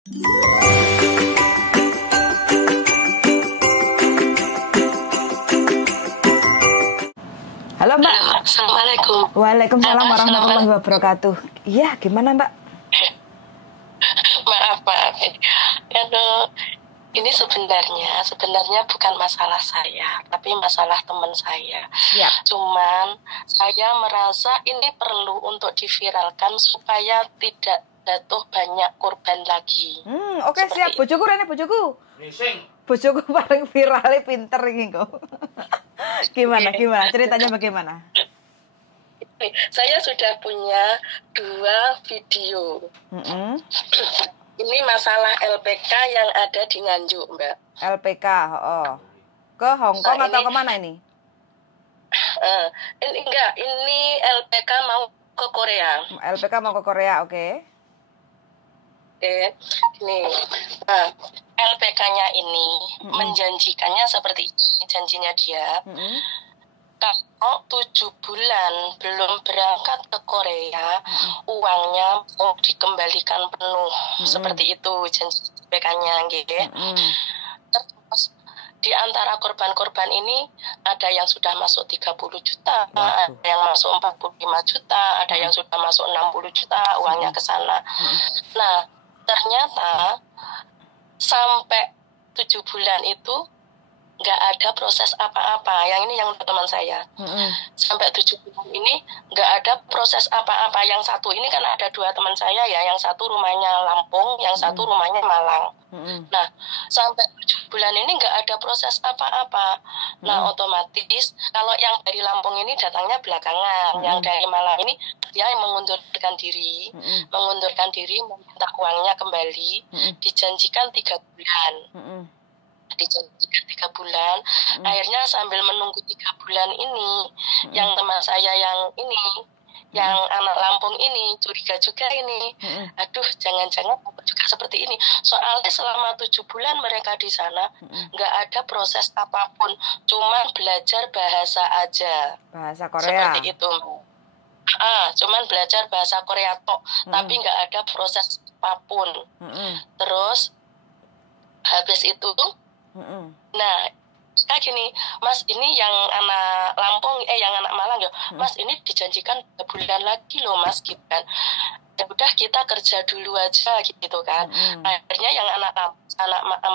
Halo Mbak. Assalamualaikum. Waalaikumsalam warahmatullahi wabarakatuh. Iya, gimana Mbak? Maaf. Ini sebenarnya bukan masalah saya, tapi masalah teman saya. Siap. Cuman saya merasa ini perlu untuk diviralkan supaya tidak jatuh banyak korban lagi. Oke, siap. Bojoku rene bojoku. Bojoku paling viralnya pinter ini kok. Gimana? Ceritanya bagaimana? Saya sudah punya 2 video. Ini masalah LPK yang ada di Nganjuk, Mbak. LPK, ke Hongkong atau kemana ini? Ini LPK mau ke Korea. LPK mau ke Korea, oke. Ini. Nah, LPK-nya ini menjanjikannya seperti ini, janjinya dia. Kalau 7 bulan belum berangkat ke Korea, uangnya mau dikembalikan penuh. Seperti itu janji LPK-nya, gitu. Terus di antara korban-korban ini ada yang sudah masuk 30 juta, ada yang masuk 45 juta, ada yang sudah masuk 60 juta uangnya ke sana. Nah, ternyata sampai 7 bulan itu nggak ada proses apa-apa. Yang ini yang teman saya. Sampai 7 bulan ini nggak ada proses apa-apa. Yang satu ini kan ada 2 teman saya ya. Yang satu rumahnya Lampung, yang satu rumahnya Malang. Nah, sampai 7 bulan ini nggak ada proses apa-apa. Nah, otomatis kalau yang dari Lampung ini datangnya belakangan. Yang dari Malang ini dia mengundurkan diri, meminta uangnya kembali, dijanjikan 3 bulan. Dijanjikan 3 bulan. Akhirnya sambil menunggu 3 bulan ini, yang teman saya yang ini, yang anak Lampung ini curiga juga ini. Aduh, jangan-jangan juga seperti ini. Soalnya selama 7 bulan mereka di sana nggak ada proses apapun, cuma belajar bahasa aja. Bahasa Korea. Seperti itu. Cuman belajar bahasa Korea tok, tapi nggak ada proses apapun. Terus habis itu, nah kayak gini, Mas, ini yang anak Lampung, yang anak Malang ya, Mas, ini dijanjikan 3 bulan lagi loh, Mas, gitu kan. Ya udah, kita kerja dulu aja gitu kan. Akhirnya yang anak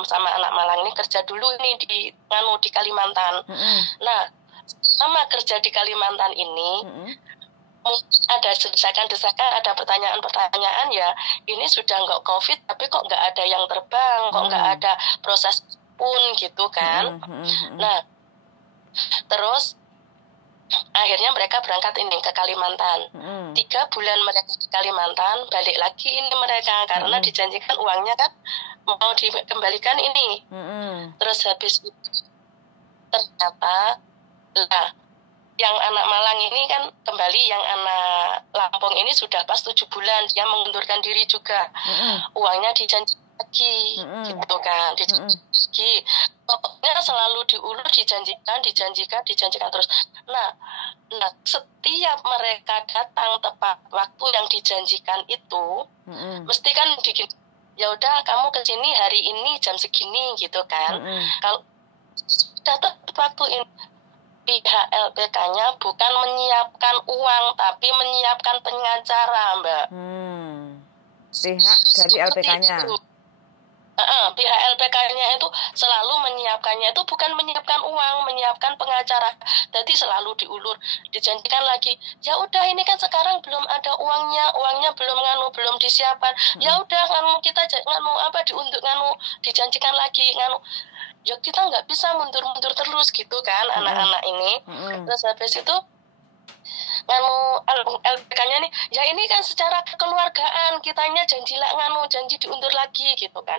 sama anak Malang ini kerja dulu ini di Kalimantan. Nah, sama kerja di Kalimantan ini, ada desakan-desakan, ada pertanyaan-pertanyaan ya, ini sudah nggak COVID tapi kok nggak ada yang terbang, kok nggak ada proses pun gitu kan. Nah, terus akhirnya mereka berangkat ini ke Kalimantan. 3 bulan mereka di Kalimantan, balik lagi ini mereka karena dijanjikan uangnya kan mau dikembalikan ini. Terus habis itu ternyata yang anak Malang ini kan kembali, yang anak Lampung ini sudah pas 7 bulan dia mengundurkan diri juga. Uangnya dijanjikan lagi, gitu kan, dijanji. Pokoknya selalu diulur, dijanjikan terus. Nah, setiap mereka datang tepat waktu yang dijanjikan itu, mesti kan ya udah kamu ke sini hari ini jam segini gitu kan. Kalau datang tepat waktu ini, pihak LPK-nya bukan menyiapkan uang, tapi menyiapkan pengacara, Mbak. Pihak dari LPK-nya. Pihak LPK-nya itu selalu menyiapkannya itu bukan menyiapkan uang, menyiapkan pengacara. Jadi selalu diulur, dijanjikan lagi. Ya udah, ini kan sekarang belum ada uangnya belum disiapkan. Ya udah, kita diundur dijanjikan lagi ya kita nggak bisa mundur-mundur terus gitu kan, anak-anak ini. Terus habis itu LPK-nya nih, ya ini kan secara kekeluargaan, kitanya janji diundur lagi gitu kan.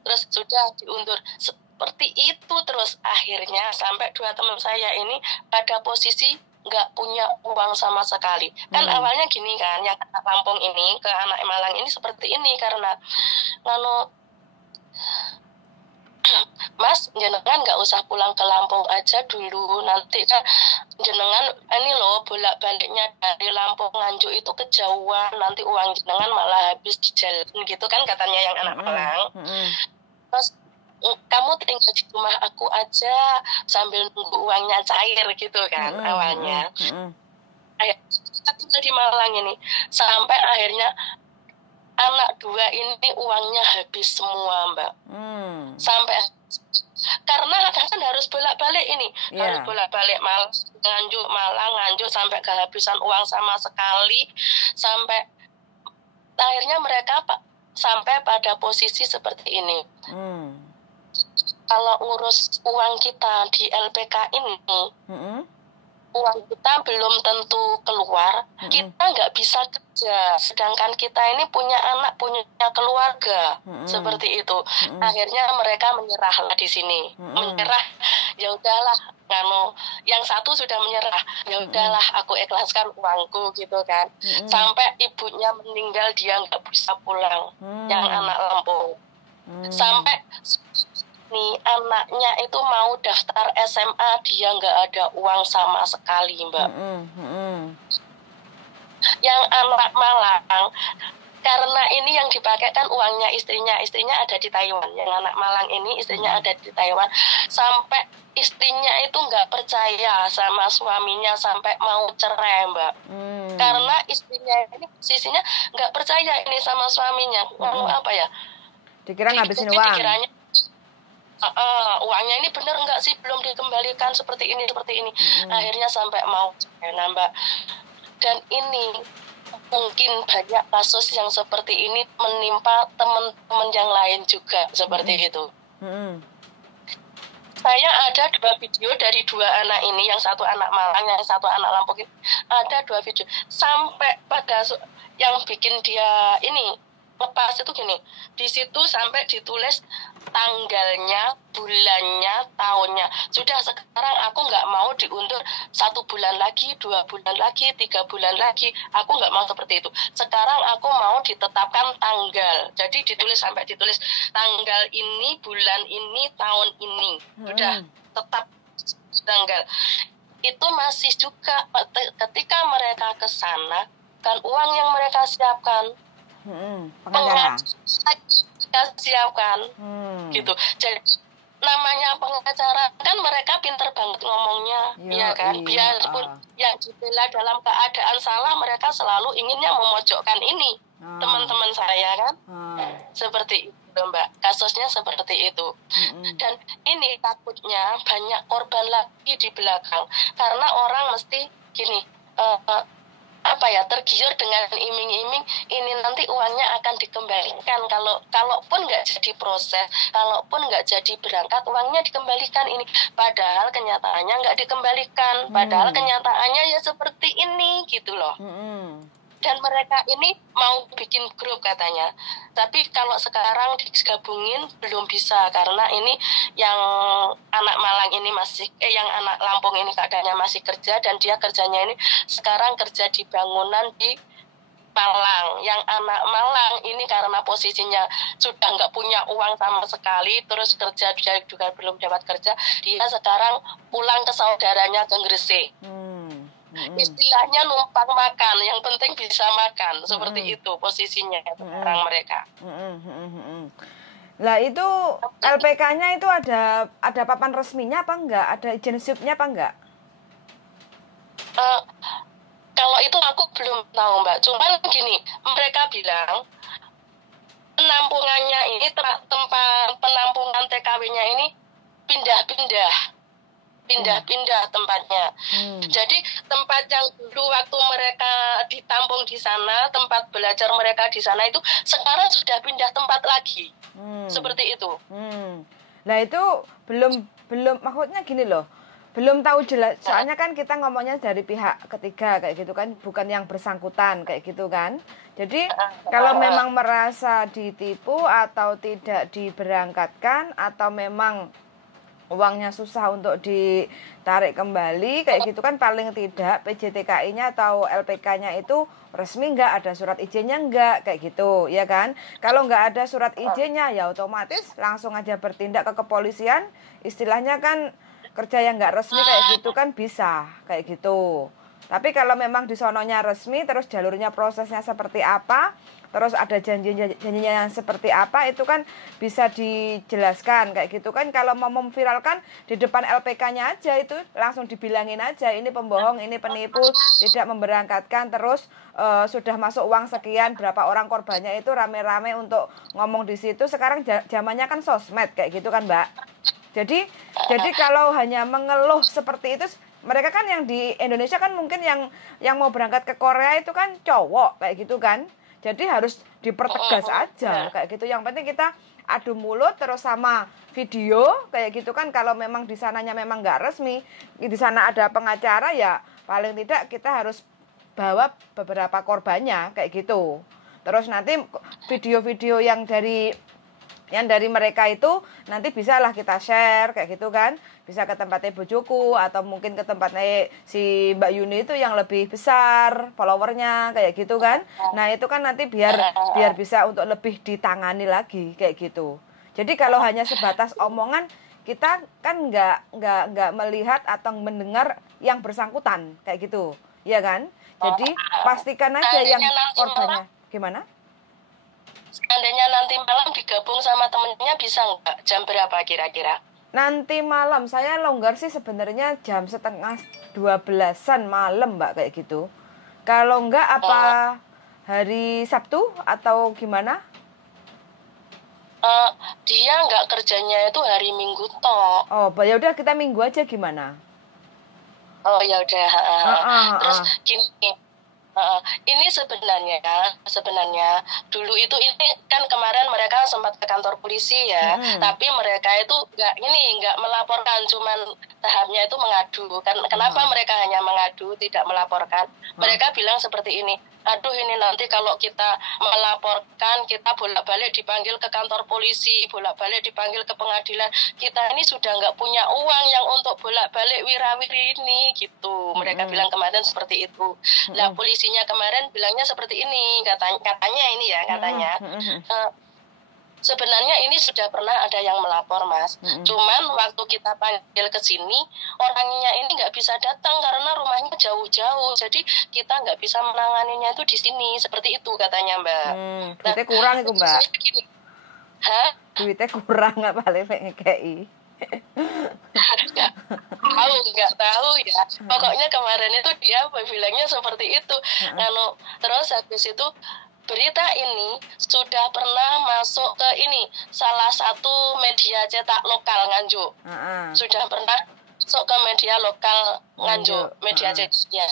Terus sudah diundur seperti itu terus, akhirnya sampai 2 teman saya ini pada posisi nggak punya uang sama sekali. Kan awalnya gini kan, yang anak Lampung ini ke anak Malang ini seperti ini karena Mas, jenengan nggak usah pulang ke Lampung aja dulu, nanti kan jenengan ini loh bolak-baliknya dari Lampung Nganjuk itu kejauhan, nanti uang jenengan malah habis di jalan gitu kan katanya yang anak Malang. Terus kamu tinggal di rumah aku aja sambil nunggu uangnya cair gitu kan awalnya. Tinggal di Malang ini sampai akhirnya anak 2 ini uangnya habis semua, Mbak. Sampai karena kan harus bolak-balik ini, harus bolak-balik Malang Nganjuk sampai kehabisan uang sama sekali, sampai akhirnya mereka sampai pada posisi seperti ini. Kalau ngurus uang kita di LPK ini, uang kita belum tentu keluar, kita nggak bisa kerja, sedangkan kita ini punya anak, punya keluarga, seperti itu. Akhirnya mereka menyerahlah di sini, menyerah, ya udahlah, yang satu sudah menyerah, ya udahlah, aku ikhlaskan uangku gitu kan. Sampai ibunya meninggal, dia nggak bisa pulang, yang anak Lampung. Sampai nih anaknya itu mau daftar SMA, dia nggak ada uang sama sekali, Mbak. Yang anak Malang, karena ini yang dipakai kan uangnya istrinya ada di Taiwan. Yang anak Malang ini istrinya ada di Taiwan, sampai istrinya itu nggak percaya sama suaminya sampai mau cerai, Mbak. Karena istrinya ini posisinya nggak percaya ini sama suaminya. Apa ya? Dikira ngabisin uang. Dikiranya uangnya ini benar enggak sih, belum dikembalikan seperti ini. Akhirnya sampai mau nambah. Dan ini mungkin banyak kasus yang seperti ini menimpa teman-teman yang lain juga seperti itu. Saya ada 2 video dari 2 anak ini, yang satu anak Malang, yang satu anak Lampung. Ada 2 video sampai pada yang bikin dia ini lepas itu gini, di situ sampai ditulis tanggalnya, bulannya, tahunnya. Sudah, sekarang aku nggak mau diundur 1 bulan lagi, 2 bulan lagi, 3 bulan lagi. Aku nggak mau seperti itu. Sekarang aku mau ditetapkan tanggal. Jadi ditulis tanggal ini, bulan ini, tahun ini. Sudah tetap tanggal. Itu masih juga ketika mereka ke sana, kan uang yang mereka siapkan, pengacara siapkan, gitu. Jadi namanya pengacara kan mereka pinter banget ngomongnya, ya kan. Biarpun yang dibela dalam keadaan salah, mereka selalu inginnya memojokkan ini teman-teman saya kan, seperti itu, Mbak. Kasusnya seperti itu. Dan ini takutnya banyak korban lagi di belakang, karena orang mesti gini, tergiur dengan iming-iming ini nanti uangnya akan dikembalikan, kalaupun nggak jadi proses, kalaupun nggak jadi berangkat, uangnya dikembalikan ini. Padahal kenyataannya nggak dikembalikan, padahal kenyataannya ya seperti ini gitu loh. Dan mereka ini mau bikin grup katanya, tapi kalau sekarang digabungin belum bisa, karena ini yang anak Malang ini yang anak Lampung ini keadaannya masih kerja, dan dia kerjanya ini sekarang kerja di bangunan di Malang. Yang anak Malang ini karena posisinya sudah nggak punya uang sama sekali, terus kerja juga belum dapat kerja, dia sekarang pulang ke saudaranya ke Gresik. Istilahnya numpang makan, yang penting bisa makan, seperti itu posisinya sekarang mereka. Lah itu LPK-nya itu ada papan resminya apa enggak? Ada izin SIP-nya apa enggak? Kalau itu aku belum tahu, Mbak. Cuman gini, mereka bilang penampungannya ini, tempat penampungan TKW-nya ini pindah-pindah tempatnya. Jadi tempat yang dulu waktu mereka ditampung di sana, tempat belajar mereka di sana itu sekarang sudah pindah tempat lagi. Seperti itu. Nah itu belum maksudnya gini loh. Belum tahu jelas, soalnya kan kita ngomongnya dari pihak ketiga kayak gitu kan, bukan yang bersangkutan kayak gitu kan. Jadi kalau memang merasa ditipu atau tidak diberangkatkan, atau memang uangnya susah untuk ditarik kembali kayak gitu kan, paling tidak PJTKI-nya atau LPK-nya itu resmi nggak, ada surat izinnya nggak, kayak gitu ya kan. Kalau nggak ada surat izinnya ya otomatis langsung aja bertindak ke kepolisian, istilahnya kan kerja yang nggak resmi kayak gitu kan bisa kayak gitu. Tapi kalau memang di sononya resmi, terus jalurnya prosesnya seperti apa, terus ada janjinya yang seperti apa, itu kan bisa dijelaskan kayak gitu kan. Kalau mau memviralkan di depan LPK-nya aja itu langsung dibilangin aja ini pembohong, ini penipu, tidak memberangkatkan, terus sudah masuk uang sekian, berapa orang korbannya, itu rame-rame untuk ngomong di situ. Sekarang zamannya kan sosmed kayak gitu kan, Mbak. Jadi kalau hanya mengeluh seperti itu, mereka kan yang di Indonesia kan mungkin yang mau berangkat ke Korea itu kan cowok kayak gitu kan. Jadi harus dipertegas aja kayak gitu. Yang penting kita adu mulut terus sama video kayak gitu kan. Kalau memang di sananya memang nggak resmi, di sana ada pengacara, ya paling tidak kita harus bawa beberapa korbannya kayak gitu. Terus nanti video-video yang dari mereka itu nanti bisalah kita share kayak gitu kan, bisa ke tempatnya Bojoku atau mungkin ke tempatnya si Mbak Yuni itu yang lebih besar followernya kayak gitu kan. Nah itu kan nanti biar bisa untuk lebih ditangani lagi kayak gitu. Jadi kalau hanya sebatas omongan, kita kan nggak melihat atau mendengar yang bersangkutan kayak gitu, ya kan. Jadi pastikan aja yang korbannya gimana. Seandainya nanti malam digabung sama temennya bisa nggak? Jam berapa kira-kira? Nanti malam saya longgar sih sebenarnya jam 11:30 malam, Mbak, kayak gitu. Kalau enggak apa hari Sabtu atau gimana? Dia nggak kerjanya itu hari Minggu toh. Oh, ya udah kita Minggu aja gimana? Oh ya udah. Terus gini. Ini sebenarnya dulu itu ini kan kemarin mereka sempat ke kantor polisi ya, tapi mereka itu nggak melaporkan, cuman tahapnya itu mengadu. Kan kenapa mereka hanya mengadu tidak melaporkan? Mereka bilang seperti ini, aduh ini nanti kalau kita melaporkan, kita bolak-balik dipanggil ke kantor polisi, bolak-balik dipanggil ke pengadilan, kita ini sudah nggak punya uang yang untuk bolak-balik wirawiri ini gitu. Mereka bilang kemarin seperti itu. Nah polisinya kemarin bilangnya seperti ini, katanya ini ya, katanya sebenarnya ini sudah pernah ada yang melapor, Mas. Cuman waktu kita panggil ke sini, orangnya ini nggak bisa datang karena rumahnya jauh-jauh. Jadi kita nggak bisa menanganinya itu di sini. Seperti itu katanya, Mbak. Duitnya kurang itu, Mbak. Hah? Duitnya kurang nggak paling ngekei. Nggak tahu ya. Pokoknya kemarin itu dia bilangnya seperti itu. Terus habis itu berita ini sudah pernah masuk ke ini salah satu media cetak lokal Nganjuk. Sudah pernah masuk ke media lokal Nganjuk, media cetaknya.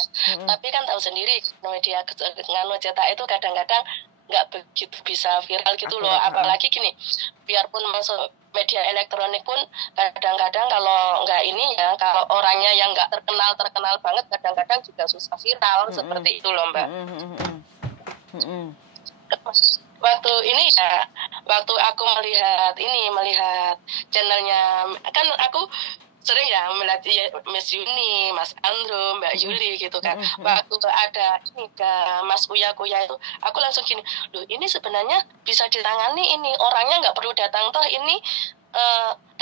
Tapi kan tahu sendiri media cetak itu kadang-kadang nggak begitu bisa viral gitu loh. Apalagi gini, biarpun masuk media elektronik pun kadang-kadang kalau nggak ini ya, kalau orangnya yang nggak terkenal banget kadang-kadang juga susah viral seperti itu loh, Mbak. Waktu ini ya, waktu aku melihat channelnya, kan aku sering ya melihat Mas Yuni, Mas Andro, Mbak Yuli gitu kan. Waktu ada ini Mas Uya itu, aku langsung gini, loh ini sebenarnya bisa ditangani ini, orangnya nggak perlu datang toh ini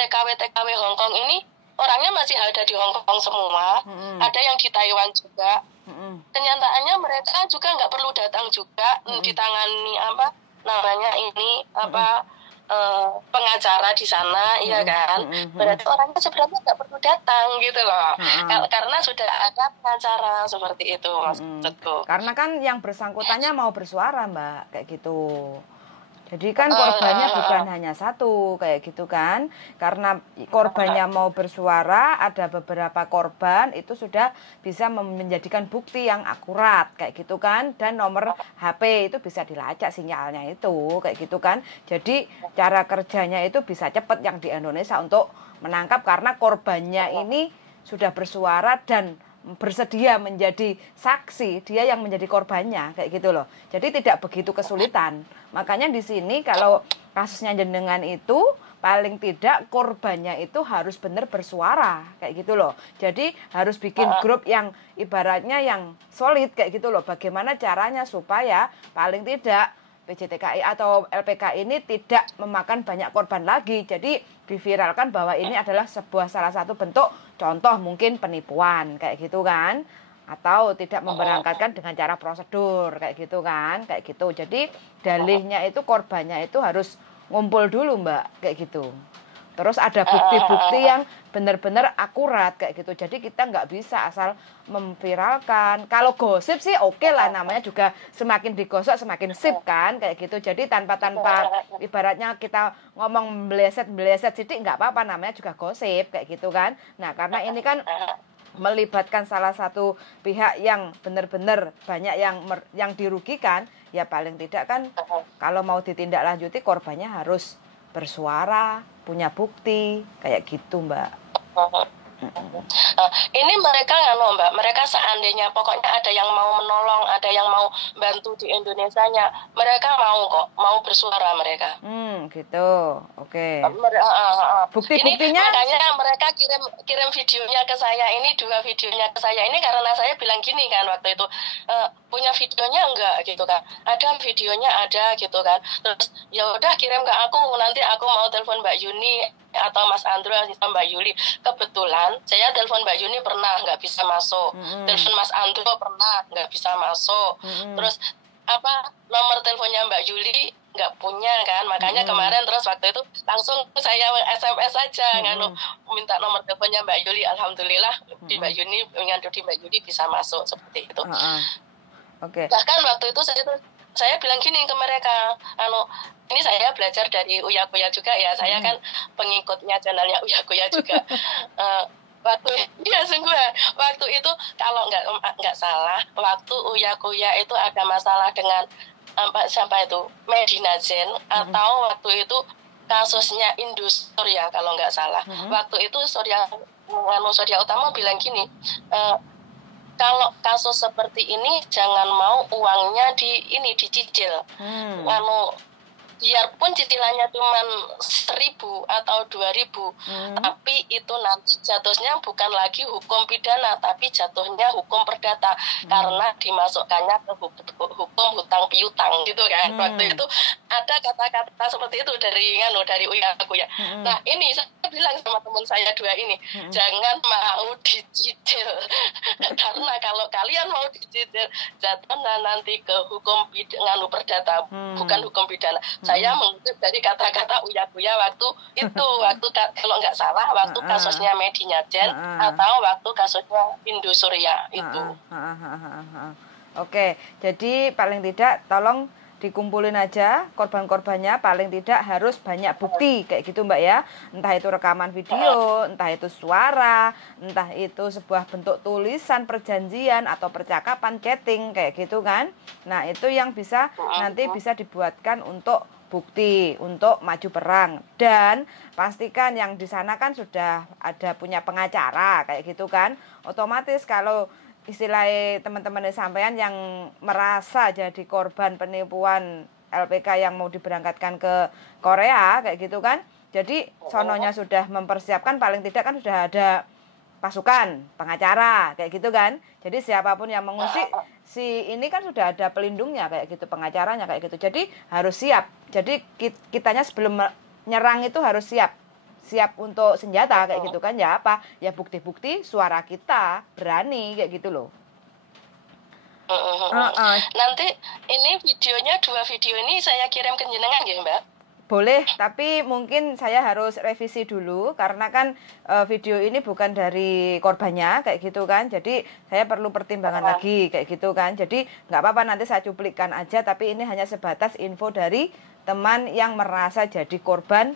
TKW Hongkong ini orangnya masih ada di Hongkong semua, ada yang di Taiwan juga. Kenyataannya mereka juga nggak perlu datang juga ditangani pengacara di sana, iya kan? Berarti orangnya sebenarnya nggak perlu datang gitu loh, karena sudah ada pengacara seperti itu, maksudku. Karena kan yang bersangkutannya mau bersuara, Mbak, kayak gitu. Jadi kan korbannya bukan hanya satu kayak gitu kan. Karena korbannya mau bersuara, ada beberapa korban itu sudah bisa menjadikan bukti yang akurat kayak gitu kan. Dan nomor HP itu bisa dilacak sinyalnya itu kayak gitu kan. Jadi cara kerjanya itu bisa cepat yang di Indonesia untuk menangkap, karena korbannya ini sudah bersuara dan bersedia menjadi saksi, dia yang menjadi korbannya kayak gitu loh. Jadi tidak begitu kesulitan. Makanya di sini kalau kasusnya jenengan itu paling tidak korbannya itu harus benar bersuara kayak gitu loh. Jadi harus bikin grup yang ibaratnya yang solid kayak gitu loh. Bagaimana caranya supaya paling tidak PJTKI atau LPK ini tidak memakan banyak korban lagi. Jadi diviralkan bahwa ini adalah sebuah salah satu bentuk contoh mungkin penipuan kayak gitu kan. Atau tidak memberangkatkan dengan cara prosedur kayak gitu kan. Kayak gitu. Jadi dalihnya itu korbannya itu harus ngumpul dulu Mbak kayak gitu. Terus ada bukti-bukti yang benar-benar akurat kayak gitu. Jadi kita nggak bisa asal memviralkan. Kalau gosip sih oke lah, namanya juga semakin digosok semakin sip kan kayak gitu. Jadi tanpa ibaratnya kita ngomong meleset sidik nggak apa-apa, namanya juga gosip kayak gitu kan. Nah karena ini kan melibatkan salah satu pihak yang benar-benar banyak yang dirugikan, ya paling tidak kan kalau mau ditindaklanjuti korbannya harus bersuara, punya bukti, kayak gitu Mbak. Ini mereka Mbak, mereka seandainya pokoknya ada yang mau menolong, ada yang mau bantu di Indonesianya, mereka mau kok, mau bersuara mereka. Gitu, oke. Bukti-buktinya? Ini makanya mereka kirim videonya ke saya, ini 2 videonya ke saya, ini karena saya bilang gini kan waktu itu, punya videonya enggak gitu kan, ada videonya ada gitu kan, terus ya udah kirim ke aku, nanti aku mau telepon Mbak Yuni atau Mas Andro atau Mbak Yuli. Kebetulan saya telepon Mbak Yuni pernah nggak bisa masuk, telepon Mas Andro pernah nggak bisa masuk, terus nomor teleponnya Mbak Yuli nggak punya kan, makanya kemarin terus waktu itu langsung saya SMS aja minta nomor teleponnya Mbak Yuli. Alhamdulillah di Mbak Yuni, di Mbak Yuli bisa masuk seperti itu. Bahkan waktu itu saya bilang gini ke mereka, ini saya belajar dari Uya Kuya juga ya, saya kan pengikutnya channelnya Uya Kuya juga. Waktu itu kalau nggak salah, waktu Uya Kuya itu ada masalah dengan sampai itu Medina Zen, atau waktu itu kasusnya Indusur ya kalau nggak salah. Waktu itu Surya Utama bilang gini, kalau kasus seperti ini jangan mau uangnya dicicil. Biarpun cicilannya cuma 1.000 atau 2.000, tapi itu nanti jatuhnya bukan lagi hukum pidana, tapi jatuhnya hukum perdata, karena dimasukkannya ke hukum hutang piutang gitu kan. Waktu itu ada kata-kata seperti itu dari Uya Kuya. Nah ini saya bilang sama teman saya 2 ini, jangan mau dicicil, karena kalau kalian mau dicicil jatuhnya nanti ke hukum perdata, bukan hukum pidana. Saya mengutip dari kata-kata Uya Kuya waktu itu, kalau nggak salah waktu kasusnya Medina Zen atau waktu kasusnya Indosuria itu. Oke, jadi paling tidak tolong dikumpulin aja korban-korbannya, paling tidak harus banyak bukti kayak gitu Mbak ya. Entah itu rekaman video, entah itu suara, entah itu sebuah bentuk tulisan perjanjian atau percakapan chatting kayak gitu kan. Nah itu yang nanti bisa dibuatkan untuk bukti untuk maju perang, dan pastikan yang di sana kan sudah ada punya pengacara kayak gitu kan. Otomatis kalau istilahnya teman-teman sampean yang merasa jadi korban penipuan LPK yang mau diberangkatkan ke Korea kayak gitu kan, jadi sononya sudah mempersiapkan, paling tidak kan sudah ada pasukan pengacara kayak gitu kan. Jadi siapapun yang mengusik si ini kan sudah ada pelindungnya kayak gitu, pengacaranya kayak gitu. Jadi harus siap. Jadi kitanya sebelum nyerang itu harus siap untuk senjata kayak gitu kan. Ya apa? Ya bukti-bukti suara kita berani kayak gitu loh. Nanti ini videonya, 2 video ini saya kirim ke jenengan ya Mbak? Boleh, tapi mungkin saya harus revisi dulu karena kan video ini bukan dari korbannya kayak gitu kan. Jadi saya perlu pertimbangan lagi kayak gitu kan. Jadi nggak apa-apa, nanti saya cuplikan aja, tapi ini hanya sebatas info dari teman yang merasa jadi korban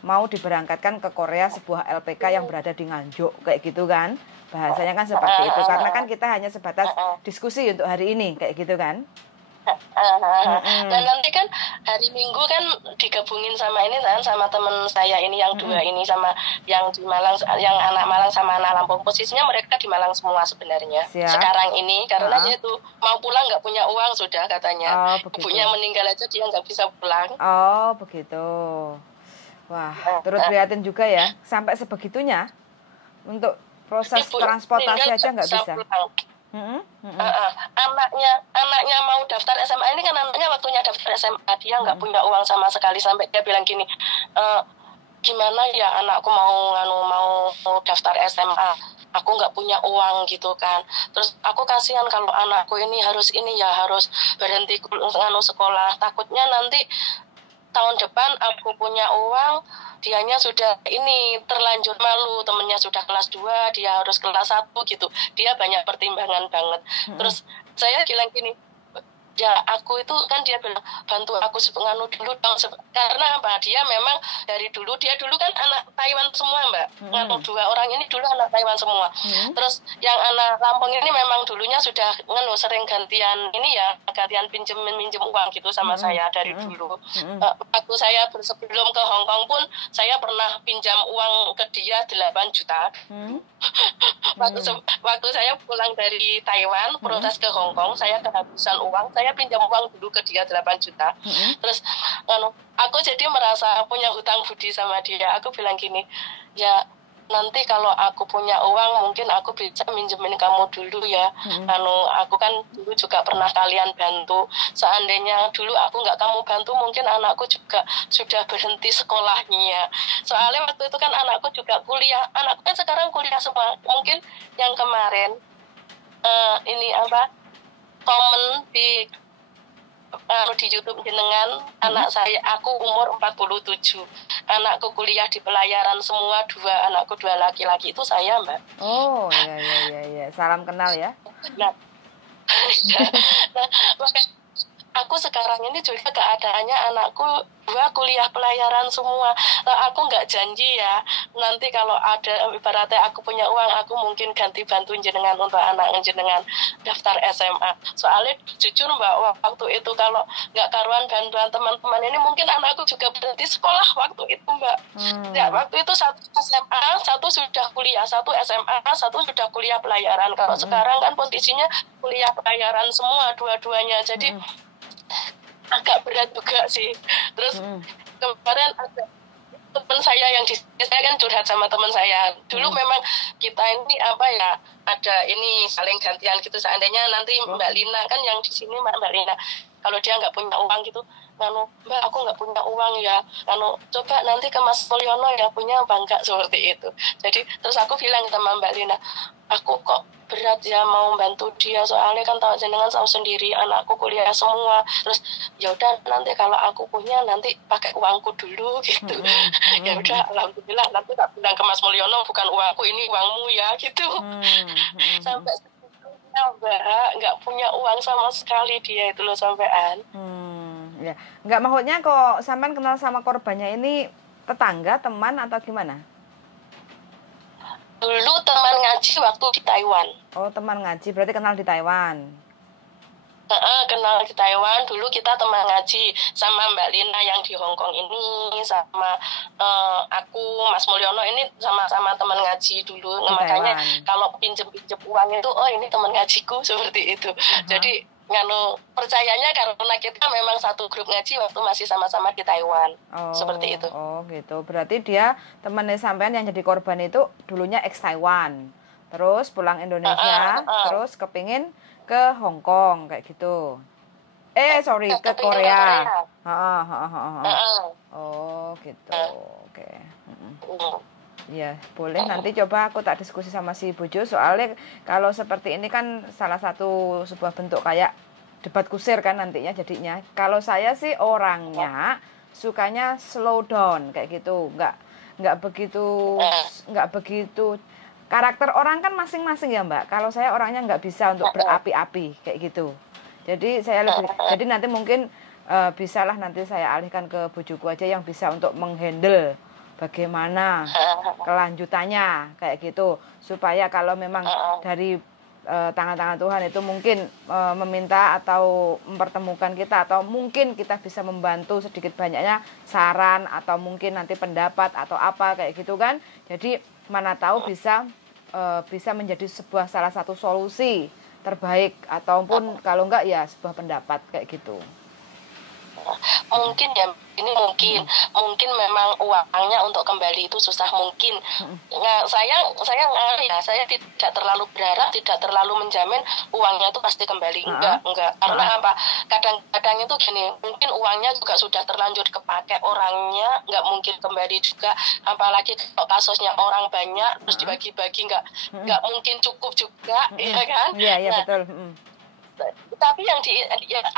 mau diberangkatkan ke Korea, sebuah LPK yang berada di Nganjuk kayak gitu kan. Bahasanya kan seperti itu, karena kan kita hanya sebatas diskusi untuk hari ini kayak gitu kan. Dan nanti kan hari Minggu kan digabungin sama ini kan, sama teman saya ini yang 2 ini, sama yang di Malang, yang anak Malang sama anak Lampung. Posisinya mereka di Malang semua sebenarnya. Sekarang ini karena dia tuh mau pulang nggak punya uang sudah katanya. Ibunya meninggal aja dia nggak bisa pulang. Oh begitu. Wah, turut prihatin juga ya, sampai sebegitunya untuk proses transportasi aja nggak bisa. Anaknya mau daftar SMA, ini kan anaknya waktunya daftar SMA, dia nggak punya uang sama sekali, sampai dia bilang gini, gimana ya anakku mau daftar SMA, aku nggak punya uang gitu kan. Terus aku kasihan kalau anakku ini harus berhenti sekolah, takutnya nanti tahun depan aku punya uang, dianya sudah ini terlanjur malu, temennya sudah kelas 2, dia harus kelas 1 gitu. Dia banyak pertimbangan banget. Terus saya bilang gini, ya aku itu kan, dia bilang bantu aku nganu dulu dong, karena apa, dia memang dari dulu, dia dulu kan anak Taiwan semua Mbak, nganu 2 orang ini dulu anak Taiwan semua. Terus yang anak Lampung ini memang dulunya sudah sering gantian pinjem uang gitu sama saya dari dulu. Waktu saya sebelum ke Hong Kong pun saya pernah pinjam uang ke dia 8 juta. Waktu saya pulang dari Taiwan proses ke Hong Kong, saya kehabisan uang, saya pinjam uang dulu ke dia 8 juta. Terus aku jadi merasa punya hutang budi sama dia. Aku bilang gini, ya nanti kalau aku punya uang mungkin aku bisa minjemin kamu dulu ya. Aku kan dulu juga pernah kalian bantu. Seandainya dulu aku nggak kamu bantu, mungkin anakku juga sudah berhenti sekolahnya. Soalnya waktu itu kan anakku juga kuliah. Anakku kan sekarang kuliah semua. Mungkin yang kemarin komen di YouTube jenengan, anak saya, aku umur 47, anakku kuliah di pelayaran semua, 2 anakku 2 laki-laki, itu saya Mbak. Oh ya, salam kenal ya. Nah makanya aku sekarang ini juga keadaannya anakku 2 kuliah pelayaran semua. Aku nggak janji ya, nanti kalau ada ibaratnya aku punya uang, aku mungkin ganti bantu jenengan untuk anak jenengan daftar SMA. Soalnya jujur Mbak, waktu itu kalau nggak karuan bantuan teman-teman ini, mungkin anakku juga berhenti sekolah waktu itu Mbak. Ya, waktu itu 1 SMA, 1 sudah kuliah, 1 SMA, 1 sudah kuliah pelayaran. Kalau sekarang kan kondisinya kuliah pelayaran semua dua-duanya, jadi agak berat juga sih. Terus kemarin ada teman saya yang saya kan curhat sama teman saya. Dulu memang kita ini ada ini saling gantian gitu. Seandainya nanti Mbak Lina kan yang di sini, Mbak Lina, kalau dia nggak punya uang gitu, Mbak aku nggak punya uang ya, coba nanti ke Mas Mulyono ya punya, bangga seperti itu. Jadi terus aku bilang sama Mbak Lina, aku kok berat ya mau bantu dia, soalnya kan tahu jenengan tahu sendiri anakku kuliah semua. Terus ya udah, nanti kalau aku punya nanti pakai uangku dulu gitu. Ya udah, alhamdulillah nanti tak bilang ke Mas Mulyono, bukan uangku ini, uangmu ya gitu. Sampai segitunya Mbak, nggak punya uang sama sekali dia itu loh sampean. Ya, nggak, maksudnya kok sampean kenal sama korbannya ini tetangga, teman atau gimana? Dulu teman ngaji waktu di Taiwan. Oh, teman ngaji, berarti kenal di Taiwan. Kenal di Taiwan. Dulu kita teman ngaji sama Mbak Lina yang di Hong Kong ini, sama aku, Mas Mulyono ini sama-sama teman ngaji dulu. Makanya kalau pinjem uang itu, oh ini teman ngajiku, seperti itu. Jadi percayanya karena kita memang satu grup ngaji waktu masih sama-sama di Taiwan. Seperti itu. Oh gitu. Berarti dia temannya sampean yang jadi korban itu dulunya ex Taiwan, terus pulang Indonesia, terus kepingin ke Hong Kong kayak gitu. Ke Korea. Oh gitu. Oke. Ya, boleh nanti coba aku tak diskusi sama si Bojo, soalnya kalau seperti ini kan salah satu sebuah bentuk kayak debat kusir kan nantinya jadinya. Kalau saya sih orangnya sukanya slow down kayak gitu, nggak begitu. Karakter orang kan masing-masing ya Mbak. Kalau saya orangnya nggak bisa untuk berapi-api kayak gitu. Jadi jadi nanti mungkin bisalah nanti saya alihkan ke bojoku aja yang bisa untuk menghandle bagaimana kelanjutannya kayak gitu, supaya kalau memang dari tangan-tangan Tuhan itu mungkin meminta atau mempertemukan kita, atau mungkin kita bisa membantu sedikit banyaknya saran atau mungkin nanti pendapat atau apa kayak gitu kan. Jadi mana tahu bisa menjadi sebuah salah satu solusi terbaik, ataupun kalau enggak ya sebuah pendapat kayak gitu. Mungkin ya ini mungkin memang uangnya untuk kembali itu susah mungkin. Nah, saya tidak terlalu berharap, tidak terlalu menjamin uangnya itu pasti kembali. Enggak. Karena apa? Kadang-kadang itu gini, mungkin uangnya juga sudah terlanjur kepake orangnya, nggak mungkin kembali juga. Apalagi kalau kasusnya orang banyak terus dibagi-bagi nggak mungkin cukup juga, ya kan? Iya, Nah, betul. Tapi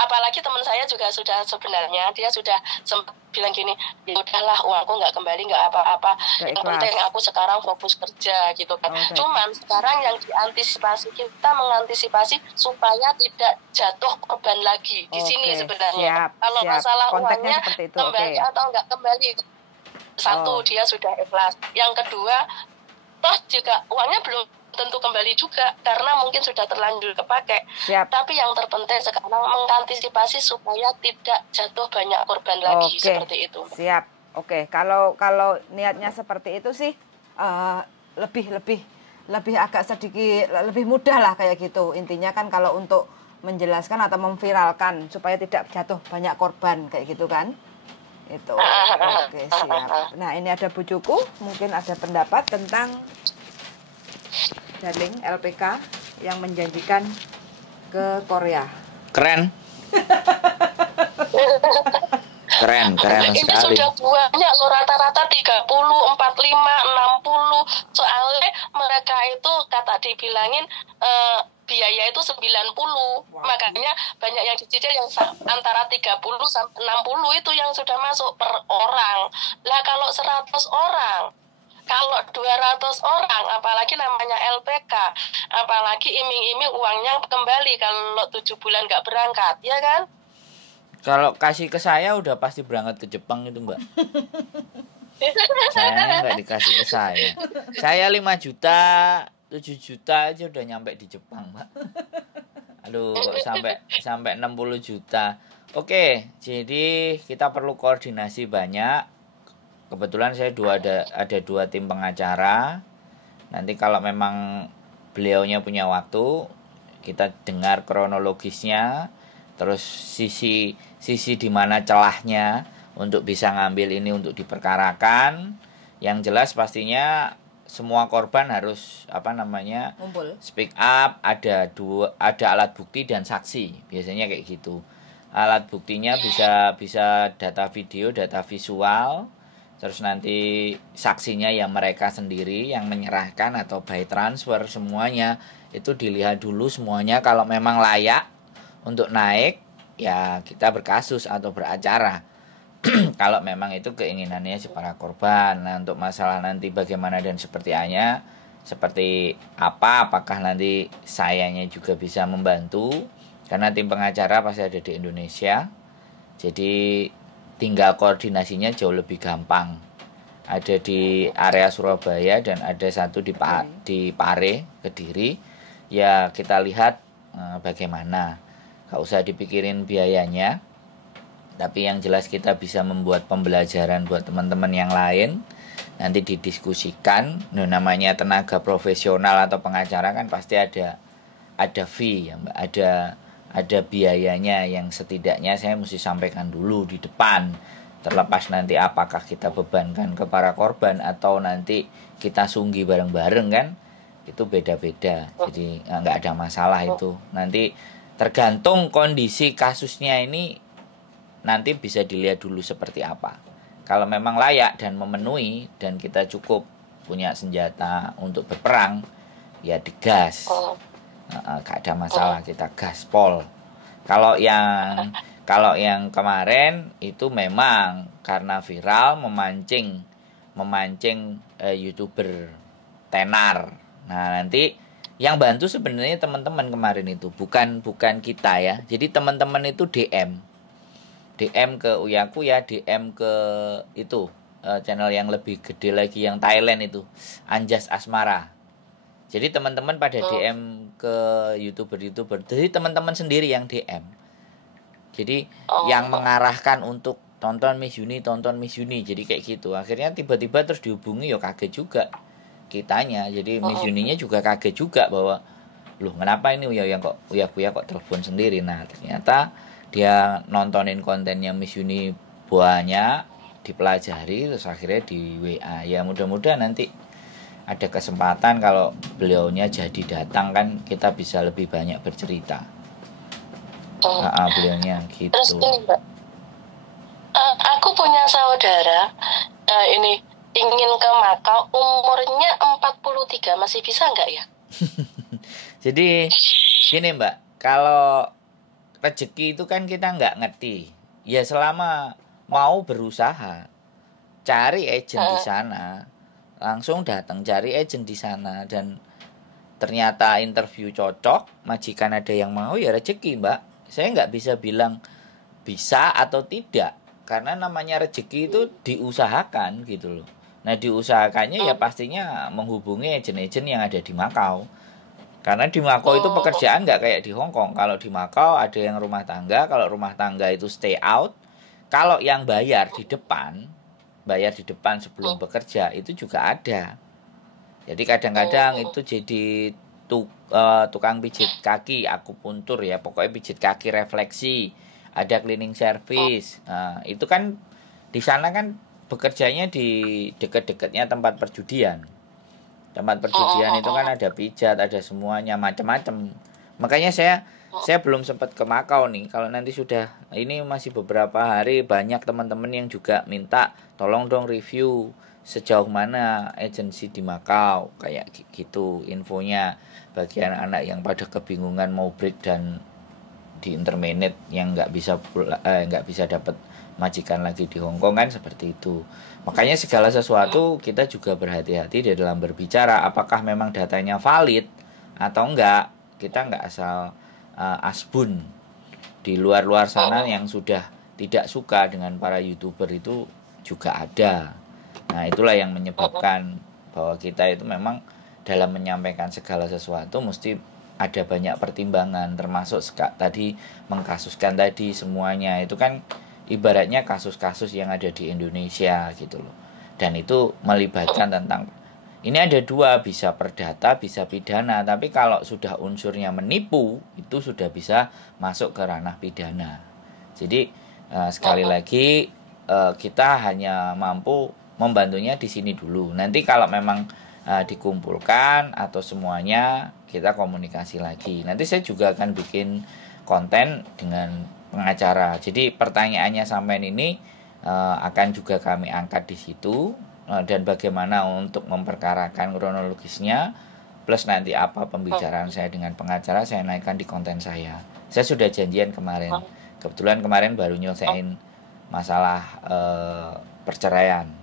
apalagi teman saya juga sudah sebenarnya dia sudah sempat bilang gini, ya udahlah uangku nggak kembali nggak apa-apa, yang penting aku sekarang fokus kerja gitu kan. Cuman sekarang yang kita mengantisipasi supaya tidak jatuh korban lagi di sini sebenarnya. Kalau masalah uangnya kembali atau nggak kembali, satu dia sudah ikhlas, yang kedua toh juga uangnya belum tentu kembali juga karena mungkin sudah terlanjur kepake. Tapi yang terpenting sekarang mengantisipasi supaya tidak jatuh banyak korban lagi seperti itu. Siap. Oke, kalau niatnya seperti itu sih lebih agak sedikit lebih mudah lah kayak gitu. Intinya kan kalau untuk menjelaskan atau memviralkan supaya tidak jatuh banyak korban kayak gitu kan. Itu. Oke, siap. Nah, ini ada bujuku, mungkin ada pendapat tentang Darling LPK yang menjanjikan ke Korea. Keren. Keren ini sekali. Sudah banyak loh, rata-rata 30, 45, 60. Soalnya mereka itu kata dibilangin biaya itu 90. Makanya banyak yang dicicil yang antara 30 sampai 60 itu yang sudah masuk per orang. Lah kalau 100 orang, kalau 200 orang, apalagi namanya LPK, apalagi iming-iming uangnya kembali kalau 7 bulan nggak berangkat, ya kan? Kalau kasih ke saya udah pasti berangkat ke Jepang itu, Mbak. Saya nggak dikasih ke saya. Saya 5 juta, 7 juta aja udah nyampe di Jepang, Mbak. Aduh, kok sampai 60 juta. Oke, jadi kita perlu koordinasi banyak. Kebetulan saya ada 2 tim pengacara. Nanti kalau memang beliaunya punya waktu, kita dengar kronologisnya, terus sisi di mana celahnya untuk bisa ngambil ini untuk diperkarakan. Yang jelas pastinya semua korban harus ngumpul. Speak up, ada alat bukti dan saksi. Biasanya kayak gitu. Alat buktinya bisa data video, data visual. Terus nanti saksinya ya mereka sendiri yang menyerahkan atau by transfer, semuanya itu dilihat dulu semuanya. Kalau memang layak untuk naik, ya kita berkasus atau beracara. Kalau memang itu keinginannya si para korban. Nah, untuk masalah nanti bagaimana dan seperti apa, apakah nanti sayanya juga bisa membantu, karena tim pengacara pasti ada di Indonesia. Jadi tinggal koordinasinya jauh lebih gampang. Ada di area Surabaya dan ada satu di Pare, Kediri. Ya kita lihat bagaimana. Gak usah dipikirin biayanya. Tapi yang jelas kita bisa membuat pembelajaran buat teman-teman yang lain. Nanti didiskusikan. Namanya tenaga profesional atau pengacara kan pasti ada fee ya Mbak. Ada biayanya yang setidaknya saya mesti sampaikan dulu di depan. Terlepas nanti apakah kita bebankan ke para korban atau nanti kita sunggi bareng-bareng kan, itu beda-beda. Jadi nggak ada masalah itu. Nanti tergantung kondisi kasusnya ini, nanti bisa dilihat dulu seperti apa. Kalau memang layak dan memenuhi dan kita cukup punya senjata untuk berperang, ya digas. Gak ada masalah, kita gaspol. Kalau yang kemarin itu memang karena viral memancing YouTuber tenar. Nah, nanti yang bantu sebenarnya teman-teman kemarin itu bukan kita ya. Jadi teman-teman itu DM ke Uyaku ya, DM ke itu channel yang lebih gede lagi yang Thailand itu, Anjas Asmara. Jadi teman-teman pada DM ke YouTuber. Jadi teman-teman sendiri yang DM. Jadi yang mengarahkan untuk tonton Miss Yuni. Jadi kayak gitu. Akhirnya tiba-tiba terus dihubungi, ya kaget juga kitanya. Jadi Miss Yuninya juga kaget juga bahwa loh kenapa ini Uya kok telepon sendiri. Nah, ternyata dia nontonin kontennya Miss Uni banyak, dipelajari, terus akhirnya di WA. Ya mudah-mudahan nanti ada kesempatan kalau beliaunya jadi datang kan kita bisa lebih banyak bercerita. Beliaunya gitu. Terus ini Mbak, aku punya saudara ini ingin ke Makau, umurnya 43, masih bisa nggak ya? Jadi gini Mbak, kalau rezeki itu kan kita nggak ngerti. Ya selama mau berusaha, cari agent di sana, langsung datang cari agent di sana, dan ternyata interview cocok, majikan ada yang mau, ya rezeki Mbak. Saya nggak bisa bilang bisa atau tidak, karena namanya rezeki itu diusahakan gitu loh. Nah diusahakannya ya pastinya menghubungi agent-agent yang ada di Makau. Karena di Makau itu pekerjaan nggak kayak di Hong Kong. Kalau di Makau ada yang rumah tangga, kalau rumah tangga itu stay out. Kalau yang bayar di depan sebelum bekerja itu juga ada. Jadi kadang-kadang itu jadi tukang pijit kaki, akupuntur ya, pokoknya pijit kaki refleksi, ada cleaning service. Nah, itu kan di sana kan bekerjanya di dekat-dekatnya tempat perjudian. Tempat perjudian itu kan ada pijat, ada semuanya macam-macam. Makanya saya belum sempat ke Makau nih. Kalau nanti sudah, ini masih beberapa hari, banyak teman-teman yang juga minta tolong dong review sejauh mana agensi di Makau, kayak gitu infonya. Bagian anak yang pada kebingungan mau break dan di intermediate yang nggak bisa dapat majikan lagi di Hong Kong kan seperti itu. Makanya segala sesuatu kita juga berhati-hati di dalam berbicara, apakah memang datanya valid atau enggak. Kita enggak asal asbun. Di luar sana yang sudah tidak suka dengan para YouTuber itu juga ada. Nah itulah yang menyebabkan bahwa kita itu memang dalam menyampaikan segala sesuatu mesti ada banyak pertimbangan, termasuk tadi mengkasuskan tadi semuanya itu kan ibaratnya kasus-kasus yang ada di Indonesia gitu loh. Dan itu melibatkan tentang, ini ada dua, bisa perdata, bisa pidana. Tapi kalau sudah unsurnya menipu, itu sudah bisa masuk ke ranah pidana. Jadi sekali lagi kita hanya mampu membantunya di sini dulu. Nanti kalau memang dikumpulkan atau semuanya, kita komunikasi lagi. Nanti saya juga akan bikin konten dengan pengacara. Jadi pertanyaannya sampean ini akan juga kami angkat di situ, dan bagaimana untuk memperkarakan kronologisnya, plus nanti apa pembicaraan saya dengan pengacara saya naikkan di konten saya. Saya sudah janjian kemarin. Kebetulan kemarin baru nyelesain masalah perceraian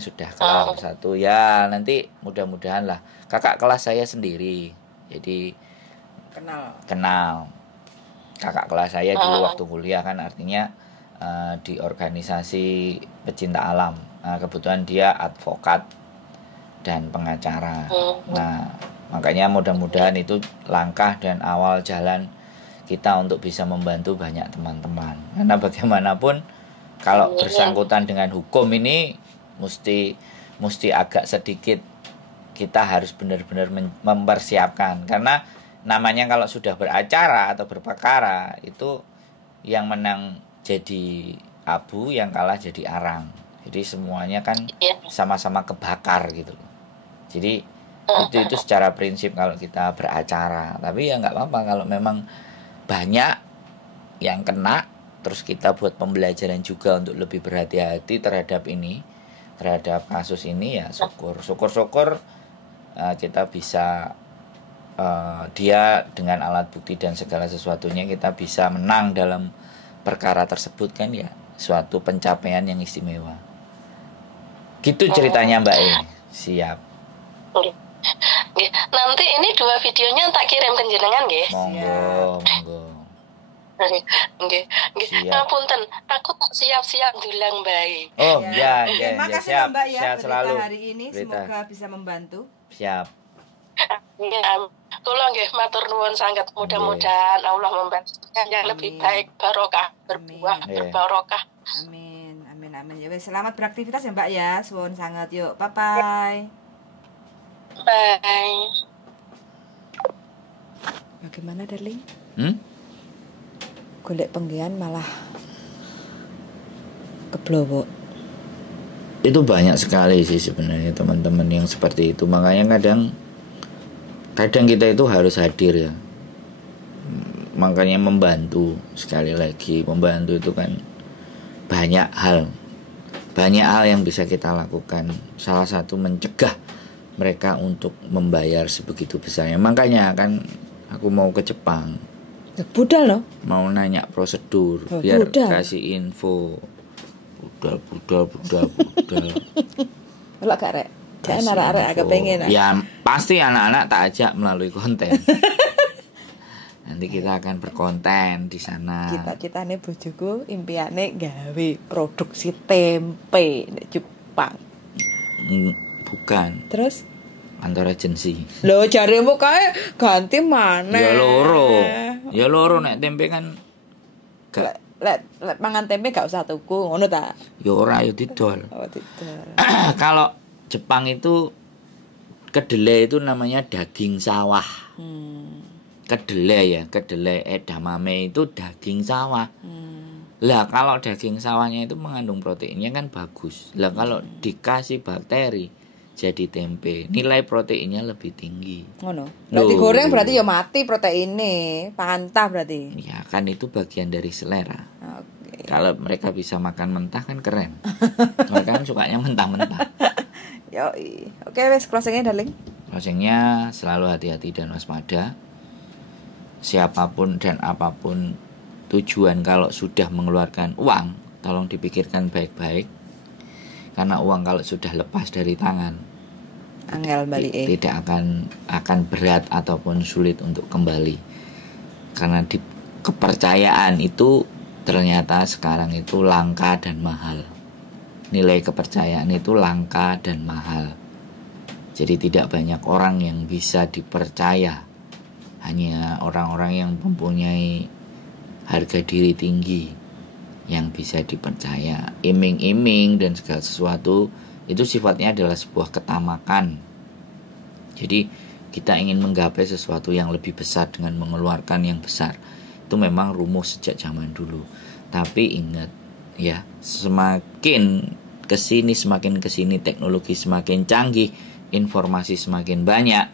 sudah kelar satu ya. Nanti mudah-mudahan lah, kakak kelas saya sendiri, jadi kenal kakak kelas saya dulu waktu kuliah kan, artinya di organisasi pecinta alam. Kebetulan dia advokat dan pengacara. Nah makanya mudah-mudahan itu langkah dan awal jalan kita untuk bisa membantu banyak teman-teman. Karena bagaimanapun kalau bersangkutan dengan hukum ini mesti agak sedikit kita harus benar-benar mempersiapkan, karena namanya kalau sudah beracara atau berperkara itu yang menang jadi abu, yang kalah jadi arang. Jadi semuanya kan sama-sama kebakar gitu. Jadi itu secara prinsip kalau kita beracara. Tapi ya nggak apa-apa kalau memang banyak yang kena, terus kita buat pembelajaran juga untuk lebih berhati-hati terhadap kasus ini, ya syukur kita bisa dia dengan alat bukti dan segala sesuatunya kita bisa menang dalam perkara tersebut kan, ya suatu pencapaian yang istimewa. Gitu ceritanya Mbak E. Siap. Nanti ini 2 videonya tak kirim ke jenengan nggih. Monggo. Nggih. Ngapunten, aku tak siap-siap dulang bae. Oh, ya, Terima kasih siap, Mbak ya sehat selalu. hari ini, semoga bisa membantu. Siap. Kula nggih matur nuwun sangat, mudah-mudahan Allah membantukan yang lebih baik, barokah, berbuah berbarokah. Amin. Ya wes, selamat beraktivitas ya Mbak ya. Suwun sangat, yuk. Bye. Bagaimana darling? golek penggian malah keblowok. Itu banyak sekali sih sebenarnya teman-teman yang seperti itu. Makanya kadang kita itu harus hadir ya. Makanya membantu, sekali lagi membantu itu kan banyak hal yang bisa kita lakukan. Salah satu mencegah mereka untuk membayar sebegitu besarnya. Makanya kan aku mau ke Jepang. Budal loh. Mau nanya prosedur biar kasih info. Budal. Kalau gak rek, jangan arek-arek agak pengen. Ya pasti anak-anak tak ajak melalui konten. Nanti kita akan berkonten di sana. Cita-citane bojoku impiane gawe produksi tempe di Jepang. Bukan. Terus kantor agensi. Loh jaremu kae ganti mana? Ya loro nek tempe kan lek mangan tempe gak usah tuku ngono ta. Ya ora ya didol. Oh, didol. Kalau Jepang itu kedelai itu namanya daging sawah. Kedelai edamame itu daging sawah. Lah kalau daging sawahnya itu mengandung proteinnya kan bagus. Lah kalau dikasih bakteri jadi tempe, nilai proteinnya lebih tinggi. Ngono. Nek digoreng berarti ya mati proteine, pantah berarti. Ya kan itu bagian dari selera. Oke. Kalau mereka bisa makan mentah kan keren. Mereka kan sukanya mentah-mentah. Yoi. Oke, wes closingnya darling. Closingnya selalu hati-hati dan waspada. Siapapun dan apapun tujuan kalau sudah mengeluarkan uang, tolong dipikirkan baik-baik. Karena uang kalau sudah lepas dari tangan, angel balik tidak akan berat ataupun sulit untuk kembali. Karena kepercayaan itu ternyata sekarang itu langka dan mahal. Nilai kepercayaan itu langka dan mahal. Jadi tidak banyak orang yang bisa dipercaya. Hanya orang-orang yang mempunyai harga diri tinggi yang bisa dipercaya. Iming-iming dan segala sesuatu itu sifatnya adalah sebuah ketamakan. Jadi kita ingin menggapai sesuatu yang lebih besar dengan mengeluarkan yang besar. Itu memang rumus sejak zaman dulu. Tapi ingat ya, semakin kesini teknologi semakin canggih, informasi semakin banyak,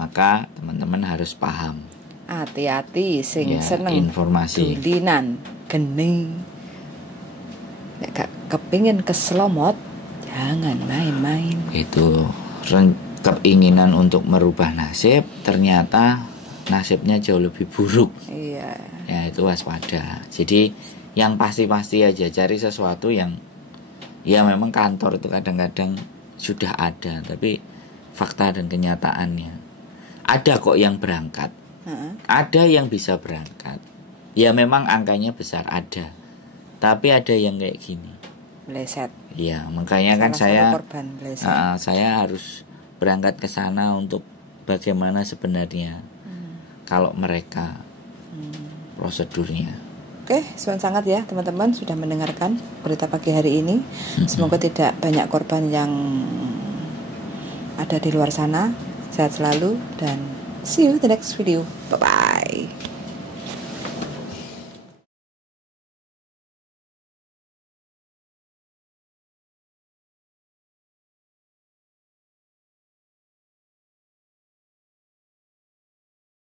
maka teman-teman harus paham. Hati-hati sing ya, seneng informasi dulinan geni. Nek gak kepingin keselomot, jangan main-main. Itu keinginan untuk merubah nasib, ternyata nasibnya jauh lebih buruk. Iya. Ya itu waspada. Jadi yang pasti-pasti aja, cari sesuatu yang ya memang kantor itu kadang-kadang sudah ada, tapi fakta dan kenyataannya ada kok yang berangkat. Ada yang bisa berangkat. Ya memang angkanya besar ada. Tapi ada yang kayak gini, meleset. Iya, makanya kan saya harus berangkat ke sana untuk bagaimana sebenarnya kalau mereka prosedurnya. Oke, suan sangat ya teman-teman sudah mendengarkan berita pagi hari ini. Semoga tidak banyak korban yang ada di luar sana. Sehat selalu dan see you the next video. Bye bye.